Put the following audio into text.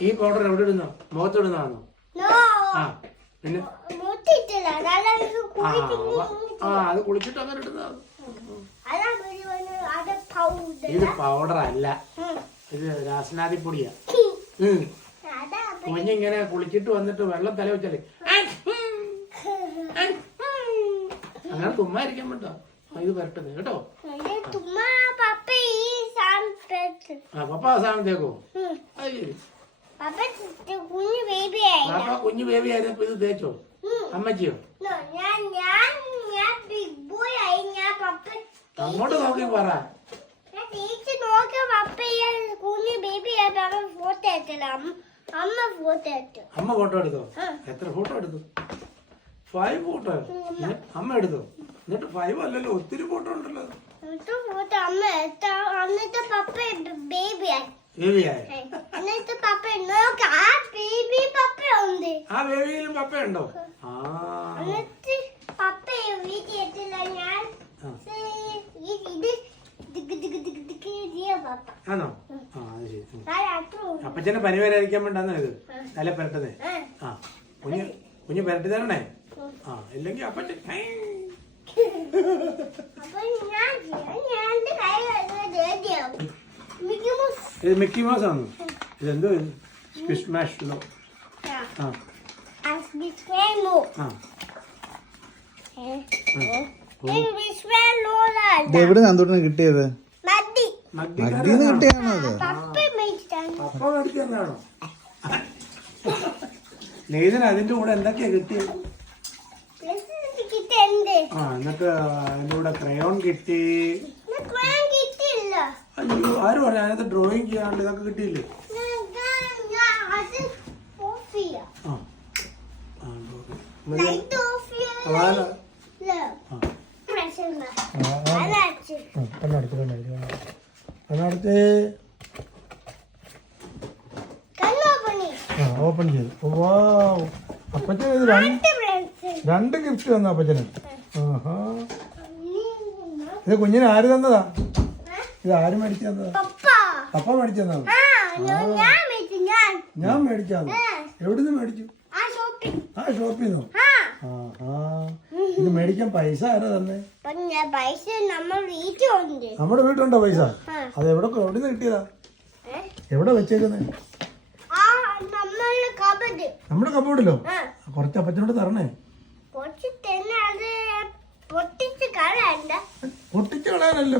ഈ പൗഡർ എവിടെ ഇടുന്നോ? മുഖത്തിടുന്നതാണോ? പിന്നെ അത് കുളിച്ചിട്ട് അങ്ങനെ ഇടുന്നതാണ്. ഇത് പൗഡർ അല്ല, ഇത് രാസനാദിപ്പൊടിയാ. കുഞ്ഞിങ്ങനെ കുളിച്ചിട്ട് വന്നിട്ട് വെള്ളം തല വെച്ചാലേ അങ്ങനെ തുമ്മായിരിക്കാൻ പറ്റോ? ഇത് വരട്ടെ കേട്ടോ. പപ്പ ആ സാധനം തേക്കോ? പാപ്പ കുഞ്ഞു ബേബി ആയിരുന്നപ്പോ ഇത് തേച്ചോ? അമ്മച്ചിയോ? അങ്ങോട്ട് നോക്കി പറ. അമ്മ ഫോട്ടോ എടുത്തോ? എത്ര ഫോട്ടോ എടുത്തു? 5 ഫോട്ടോ അമ്മ എടുത്തോ? എന്നിട്ട് 5 അല്ലല്ലോ, ഒത്തിരി ഫോട്ടോ ഉണ്ടല്ലോ. ആ ബേബിയിലും പപ്പയുണ്ടോ? ആണോ? ആ അത് ശരി. അപ്പച്ചനെ പനി വരാതിരിക്കാൻ വേണ്ടാന്നോ ഇത് തല പെരട്ടത്? ആ കുഞ്ഞ് പെരട്ടി തരണേ. ആ ഇല്ലെങ്കിൽ അപ്പച്ചൻ ഇത് മിക്കി മൗസ് ആണോ? ഇതെന്തോ സ്മാഷിലോ? എവിടെ നന്ദൂട്ടിന് കിട്ടിയത്? മഗ്ഗിന്ന് കിട്ടിയാണോ അത്? പപ്പ മേടിച്ചതാണോ? നെയ്തിന് അതിന്റെ കൂടെ എന്തൊക്കെയാ കിട്ടിയത്? എന്നിട്ട് അതിന്റെ കൂടെ ക്രയോൺ കിട്ടി. അയ്യോ ആര് പറഞ്ഞു? അതിനകത്ത് ഡ്രോയിങ് ചെയ്യാണ്ട് ഇതൊക്കെ കിട്ടിയില്ലേ? ഓപ്പൺ ചെയ്തു. അപ്പച്ചന് ഇത് 2 ഗിഫ്റ്റ് തന്നു അപ്പച്ചന്. ഇത് കുഞ്ഞിന് ആര് തന്നതാ? ഇത് ആര് മേടിച്ചു തന്നതാ? പപ്പ മേടിച്ചു തന്നതാ? ഞാൻ മേടിച്ചാന്നു. എവിടുന്ന് മേടിച്ചു? ആ ഷോപ്പിൽ നിന്നോ? ഇത് മേടിക്കാൻ പൈസ ആരാ തന്നെ? നമ്മുടെ വീട്ടുണ്ടോ പൈസ? അത് എവിടുന്ന് കിട്ടിയതാ? എവിടെ വെച്ചേക്കുന്നേ? നമ്മുടെ കബോർഡിലോ? കുറച്ച് അപ്പച്ചനോട് തരണേ. പൊട്ടിച്ച് കളയാനല്ലേ.